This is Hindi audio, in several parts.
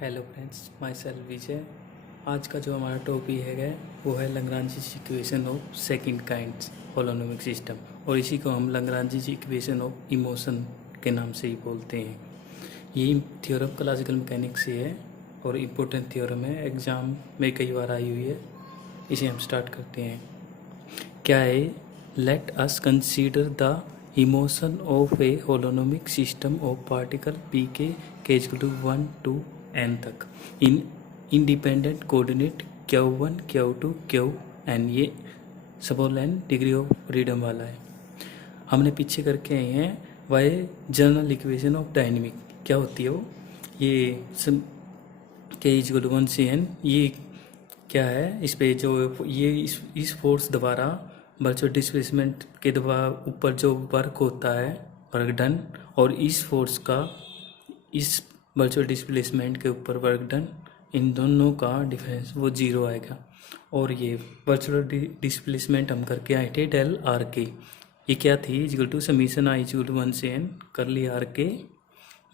Hello friends, myself Vijay. आज का जो हमारा टॉपिक है वो है Lagrange equation of second kind holonomic system, और इसी को हम लैग्रांज इक्वेशन ऑफ इमोशन के नाम से ही बोलते हैं। ये थ्योरम क्लासिकल मैकेनिक्स से है और इम्पोर्टेंट थ्योरम है, एग्ज़ाम में कई बार आई हुई है। इसे हम स्टार्ट करते हैं। क्या है? Let us consider the emotion of a holonomic system of particle P k equal to 1 to n तक in independent coordinate Q1 Q2 Qn। ये सबोल n डिग्री ऑफ फ्रीडम वाला है। हमने पीछे करके आए हैं वाई जनरल इक्वेशन ऑफ डायनेमिक। क्या होती है वो? ये के इक्वल टू 1 से n। ये क्या है? इस पे जो ये इस फोर्स द्वारा वर्चुअल डिस्प्लेसमेंट के द्वारा ऊपर जो वर्क होता है, वर्क डन, और इस फोर्स का इस वर्चुअल डिस्प्लेसमेंट के ऊपर वर्क डन, इन दोनों का डिफरेंस वो जीरो आएगा। और ये वर्चुअल डिस्प्लेसमेंट हम करके आए थे डेल आर के। ये क्या थी? Equal to summation I equal to 1 से n curly R K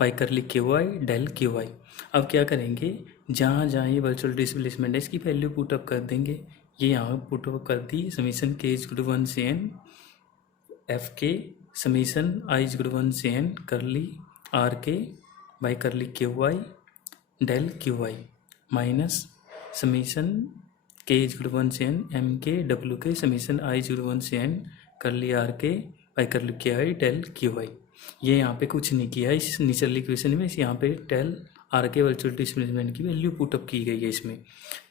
by curly Q I del Q I. अब क्या करेंगे, जहाँ जहाँ ये वर्चुअल डिस्प्लेसमेंट है इसकी वैल्यू पुटअप कर देंगे। ये यहाँ पुटअप कर दी, समीशन के इक्वल टू 1 से n F K summation I equal to 1 से n curly R K by curly Q I del Q I minus summation K equal to 1 से n M K W K summation I equal to 1 से n curly R K by curly Q I del Q I. ये यहाँ पे कुछ नहीं किया इस निचली इक्वेशन में, यहाँ पे डेल आर के वर्चुअल डिस्प्लेसमेंट की वैल्यू पुटअप की गई है इसमें।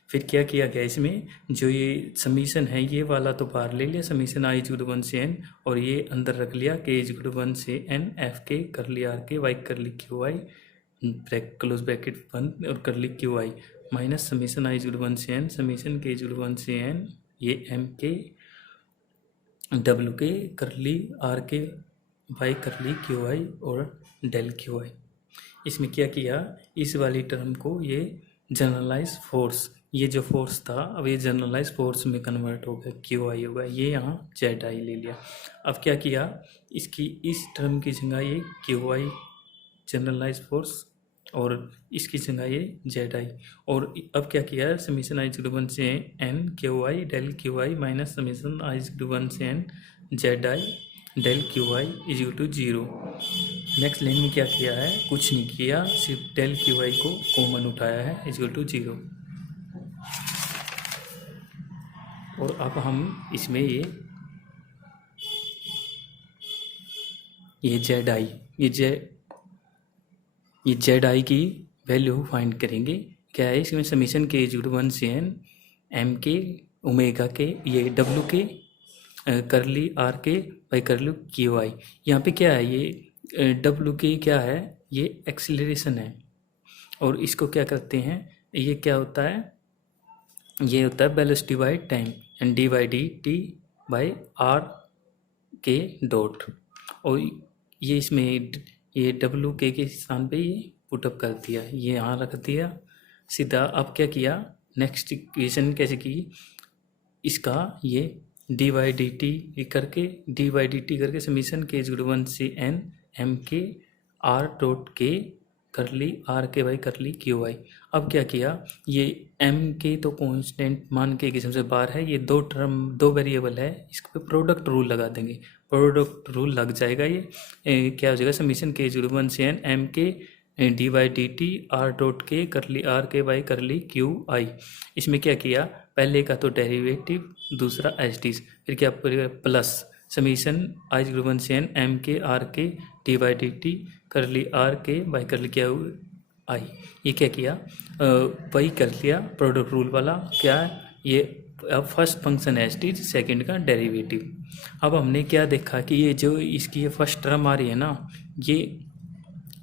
फिर क्या किया गया इसमें, जो ये समीशन है ये वाला तो बाहर ले लिया, समीशन आई इक्वल टू 1 से n, और ये अंदर रख लिया के इक्वल टू 1 से n एफ के करली आर के वाई करली क्यू आई क्लोज ब्रैकेट 1 और curly Q I minus summation I equal to 1 से n summation K equal to 1 से n ये एम के डब्ल्यू के करली आर के वाई करली क्यू आई और डेल क्यू आई। इसमें क्या किया, इस वाली टर्म को ये जनरलाइज फोर्स, ये जो फोर्स था अब ये जनरलाइज फोर्स में कन्वर्ट हो गया, क्यू आई होगा, ये यहाँ जेड आई ले लिया। अब क्या किया, इसकी इस टर्म की जगह ये क्यू आई जनरलाइज फोर्स और इसकी जगह ये जेड आई। और अब क्या किया, समीशन आई इक्वल टू 1 से n Q I del Q I minus summation I equal to 1 से n Z I del Q I is equal to 0। Next line में क्या किया है, कुछ नहीं किया, सिर्फ डेल क्यू आई को कॉमन उठाया है इज इक्वल टू 0। और अब हम इसमें ये जेड आई ये जेड आई की वैल्यू फाइंड करेंगे। क्या है इसमें, समीशन के इज इक्वल टू 1 से n एम के ओमेगा के ये डब्ल्यू के करली R K by curly Q आई। यहाँ पे क्या है, ये डब्ल्यू के क्या है, ये एक्सीलरेशन है, और इसको क्या करते हैं, ये क्या होता है, ये होता है velocity by time and D by D T by R K dot. और ये इसमें ये डब्ल्यू के स्थान पे ये पुटअप कर दिया, ये यहाँ रख दिया सीधा। अब क्या किया, नेक्स्ट इक्वेशन कैसे की, इसका ये डी बाई डी टी करके समीशन के इक्वल टू 1 से n M K R dot के करली R K by curly Q I. अब क्या किया, ये m के तो कांस्टेंट मान के किस्म से बाहर है, ये दो वेरिएबल है, इसके पे प्रोडक्ट रूल लगा देंगे, प्रोडक्ट रूल लग जाएगा। ये क्या हो जाएगा, समीशन के इक्वल टू 1 से n एम के D by D T R dot के करली R K by curly Q आई। इसमें क्या किया, पहले का तो डेरिवेटिव, दूसरा एच डी, फिर क्या plus summation I equal to 1 से n M K R K D by D T curly R K by curly क्या आई। ये क्या किया, वही कर लिया प्रोडक्ट रूल वाला। क्या है ये, अब first function H D, second का डेरिवेटिव। अब हमने क्या देखा कि ये जो इसकी ये फर्स्ट टर्म आ रही है ना, ये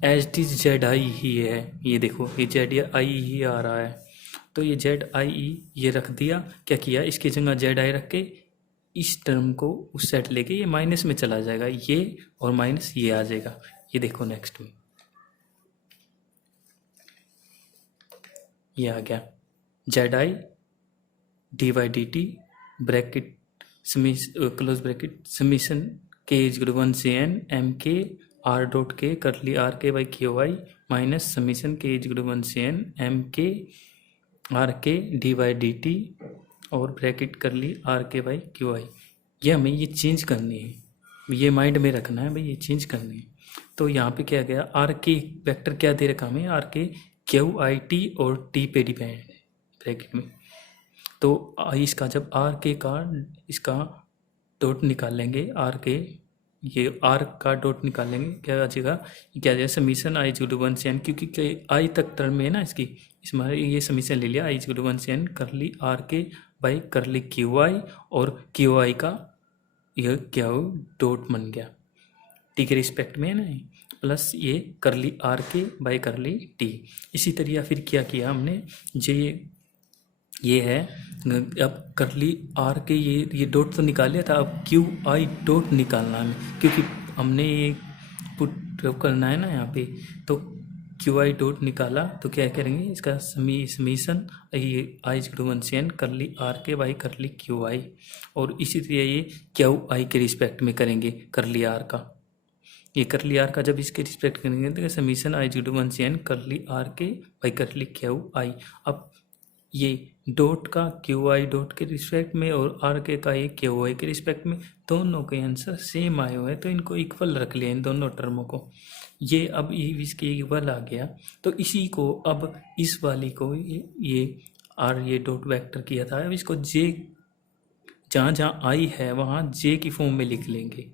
एच डी जेड आई ही है, ये देखो ये जेड आई ही आ रहा है, तो ये जेड आई ये रख दिया। क्या किया, इसकी जगह जेड आई रख के इस टर्म को उस साइड लेके ये माइनस में चला जाएगा, ये और माइनस ये आ जाएगा। ये देखो नेक्स्ट में ये आ गया Z I D by D T bracket close bracket summation K equal to 1 से n M K R dot के करली R K by Q I minus summation के इज इक्वल टू 1 से N M K R K D by D T और ब्रैकेट करली R K by Q I. ये हमें ये चेंज करनी है, ये माइंड में रखना है भाई, ये चेंज करनी है। तो यहाँ पे क्या गया, आर के वेक्टर क्या दे रखा हमें, आर के क्यू आई टी और टी पे डिपेंड है ब्रैकेट में। तो इसका जब आर के का इसका डॉट निकाल लेंगे, आर के ये आर का डॉट निकाल लेंगे, क्या आ जाएगा, क्या आ जाएगा summation I is equal to 1 से एन, क्योंकि आई तक टर्म में है ना इसकी, इसमें ये समीशन ले लिया आई इज इक्वल टू 1 से N curly R K by curly Q I और क्यू आई का यह क्या हो डॉट बन गया टी के रिस्पेक्ट में है ना, प्लस ये करली आर के बाई करली टी। इसी तरह फिर क्या किया हमने, ये है अब करली आर के ये डॉट तो निकाल लिया था, अब क्यू आई डॉट निकालना है, क्योंकि हमने ये पुट करना है ना यहाँ पे, तो क्यू आई डॉट निकाला तो क्या करेंगे, इसका समीशन ये आई इज इक्वल टू 1 से N curly R K by curly Q I, और इसी तरह ये क्यू आई के रिस्पेक्ट में करेंगे करली आर का, ये करली आर का जब इसके रिस्पेक्ट करेंगे तो summation I is equal to 1 से N curly R K by curly Q I. अब ये डॉट का क्यू आई डॉट के रिस्पेक्ट में और आर के का ये क्यू आई के रिस्पेक्ट में, दोनों के आंसर सेम आए हुए हैं, तो इनको इक्वल रख लिया इन दोनों टर्मों को। ये अब इसके इक्वल आ गया, तो इसी को अब इस वाली को ये आर ये डॉट वेक्टर किया था, अब इसको जे जहाँ जहाँ आई है वहाँ जे की फॉर्म में लिख लेंगे।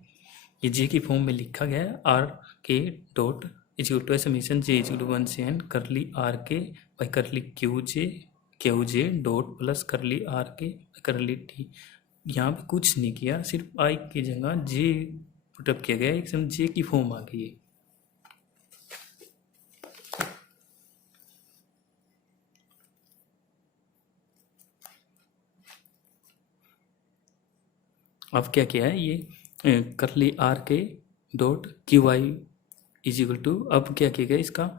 ये जे की फॉर्म में लिखा गया है, R K dot is equal to summation J is equal to 1 से N curly R K by curly Q J dot plus curly R K curly T. यहाँ पे कुछ नहीं किया, सिर्फ आई की जगह जे पुटअप किया गया, एकदम जे की फॉर्म आ गई है। अब क्या किया है, ये curly R K dot Q I is equal to, अब क्या किया गया इसका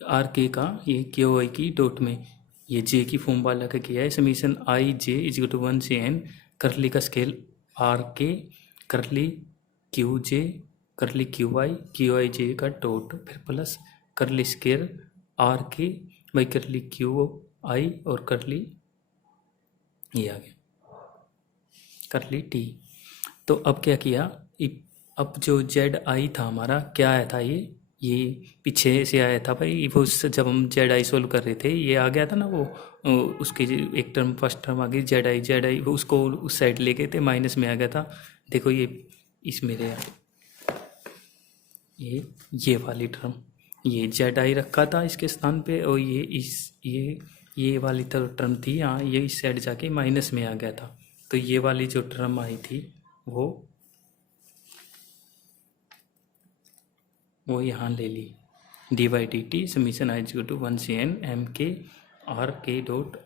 आर के का ये क्यू आई की डॉट में ये जे की फॉर्म वाला का किया है, summation I J is equal to 1 से एन करली का स्केल आर के करली क्यू जे करली क्यू आई जे का डॉट, फिर प्लस करली scale are K by curly Q I और करली ये आ गया करली टी। तो अब क्या किया, अब जो जेड आई था हमारा क्या आया था, ये पीछे से आया था भाई, वो जब हम जेड आई सोल्व कर रहे थे ये आ गया था ना, वो उसके एक टर्म फर्स्ट टर्म आ गई जेड आई वो उसको उस साइड ले गए थे, माइनस में आ गया था। देखो ये इसमें ये वाली टर्म ये जेड आई रखा था इसके स्थान पे, और ये वाली टर्म थी यहाँ, ये इस साइड जाके माइनस में आ गया था। तो ये वाली जो टर्म आई थी वो यहाँ ले ली, D by D T summation I equal to 1 से N M K R K dot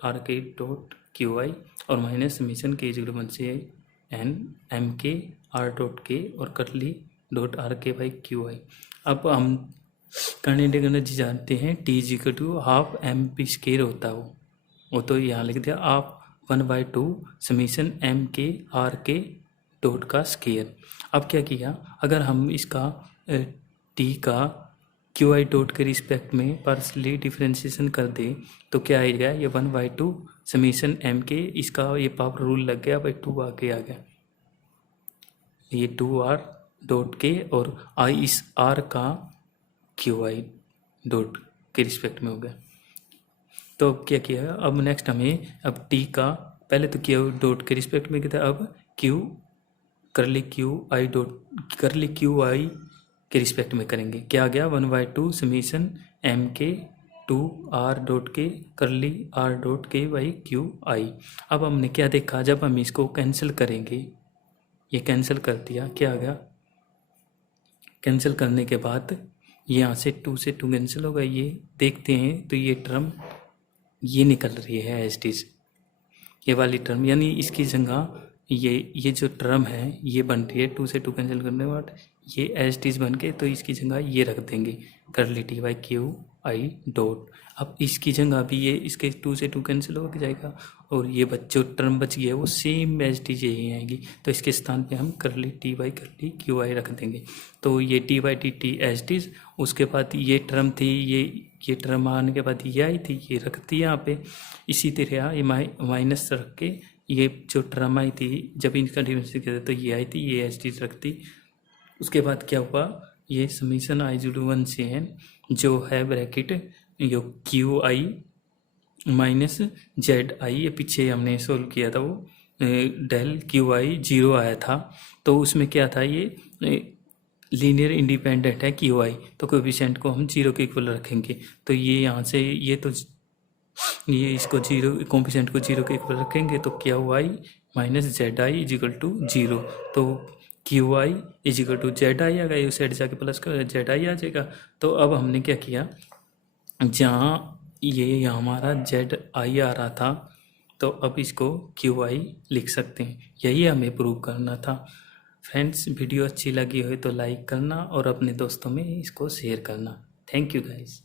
Q I और minus summation K equal to 1 से N M K R dot K और curly dot R K by Q I. अब हम कर्नेडिक एनर्जी जानते हैं, T is equal to half M P square होता है वो तो यहाँ लिख दिया आप 1/2 summation M K R K dot का स्केयर। अब क्या किया, अगर हम इसका टी का क्यू आई डॉट के रिस्पेक्ट में पार्शली डिफ्रेंशिएशन कर दे तो क्या आएगा, ये 1/2 समीशन एम के, इसका ये पावर रूल लग गया भाई, 2 आगे आ गया, ये 2r डॉट के और आई इस r का क्यू आई डॉट के रिस्पेक्ट में हो गया। तो अब क्या किया, अब नेक्स्ट हमें अब टी का पहले तो क्यू डॉट के रिस्पेक्ट में किया था, अब करली क्यू आई के रिस्पेक्ट में करेंगे, क्या आ गया 1/2 समीशन एम के 2r डॉट के करली r डॉट के बाई क्यू आई। अब हमने क्या देखा, जब हम इसको कैंसिल करेंगे, ये कैंसिल कर दिया, क्या आ गया, कैंसिल करने के बाद यहाँ से 2 से 2 कैंसिल होगा, ये देखते हैं तो ये टर्म ये निकल रही है एज इट इज, ये वाली टर्म, यानी इसकी जगह ये जो टर्म है ये बन रही है 2 से 2 कैंसिल करने के बाद ये एज इट इज बन के, तो इसकी जगह ये रख देंगे करली T by Q I dot. अब इसकी जगह अभी ये इसके 2 से 2 कैंसिल हो जाएगा और ये जो टर्म बच गया है वो सेम एज टी यही आएगी। तो इसके स्थान पे हम curly T by curly Q I रख देंगे। तो ये T by T T as T, उसके बाद ये टर्म थी, ये टर्म आने के बाद ये आई थी, ये रखती यहाँ पे। इसी तरह ये माइनस रख के ये जो टर्म आई थी जब इनका डिफरेंस किया तो ये आई थी, ये एज टी रखती। उसके बाद क्या हुआ, ये समीशन आई जुड़ू 1 से एन जो है bracket yo Q I minus Z आई, ये पीछे हमने सोल्व किया था वो डेल क्यू आई 0 आया था। तो उसमें क्या था, ये लीनियर इंडिपेंडेंट है क्यू आई, तो कोएफिशिएंट को हम 0 के इक्वल रखेंगे। तो ये यहाँ से ये इसको 0 कोएफिशिएंट को 0 के इक्वल रखेंगे तो Q I minus Z I equal to 0। तो Q I equal to Z I आ गया, उस साइड जाके प्लस कर जेड आई आ जाएगा। तो अब हमने क्या किया, जहाँ ये हमारा जेड आई आ रहा था तो अब इसको क्यू आई लिख सकते हैं। यही हमें प्रूव करना था। फ्रेंड्स, वीडियो अच्छी लगी हो तो लाइक करना और अपने दोस्तों में इसको शेयर करना। Thank you guys.